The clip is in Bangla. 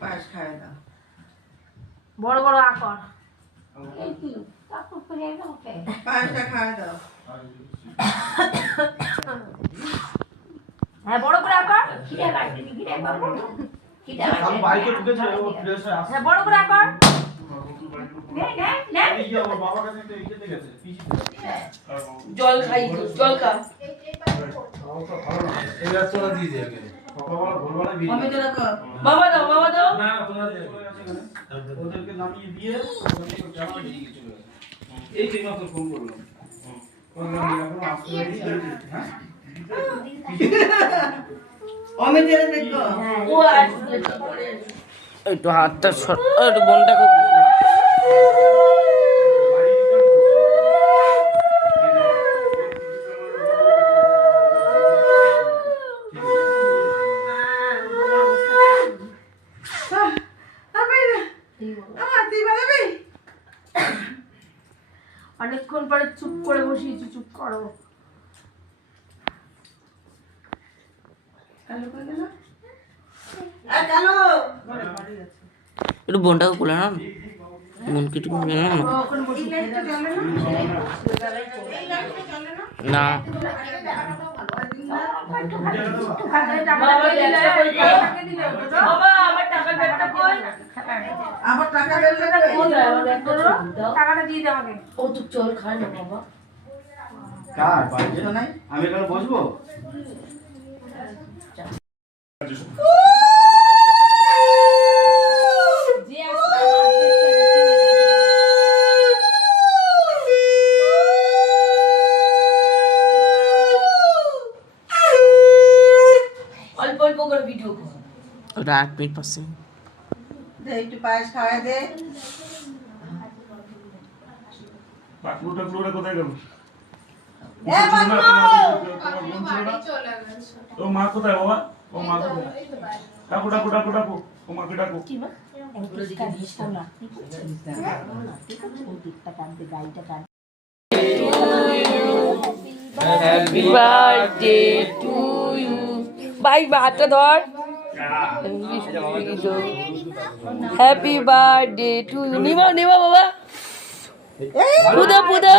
পায়েস খায় না বড় বড় আকর পায়েসটা খায় দাও হ্যাঁ বড় করে আকর হ্যাঁ বড় করে আকর জল খাই জল খা বাবা দাও ওদেরকে নামিয়ে দিয়ে এই যে মাত্র ফোন করলাম একটু হাতটা একটু বোনটা অনেকক্ষণ পরে চুপ করে বসিয়েছি চুপ করো একটু বোনটাকে কোলে না বোনকে একটু না টাকাটা দিয়ে দাও আমাকে ও তো জল খায় না বাবা কার বাড়িতে নাই আমি এখানে বসবো অল্প অল্প করে ভিডিও কর ওটা 8 মিনিট পাচ্ছে একটু পায়েস খাওয়াই দে বাকলুটা কোথায় গেল ও মা কোথায় বাবা ও মা কোথায় ডাকো ও মাকে ডাকো কি মা ওগুলো দিকে দিস না ঠিক আছে ওই দিকটা কাটতে গাড়িটা কাট হ্যাপি বার্থডে টু ইউ ভাই হাতটা ধর happy birthday to you Nima বাবা পুদা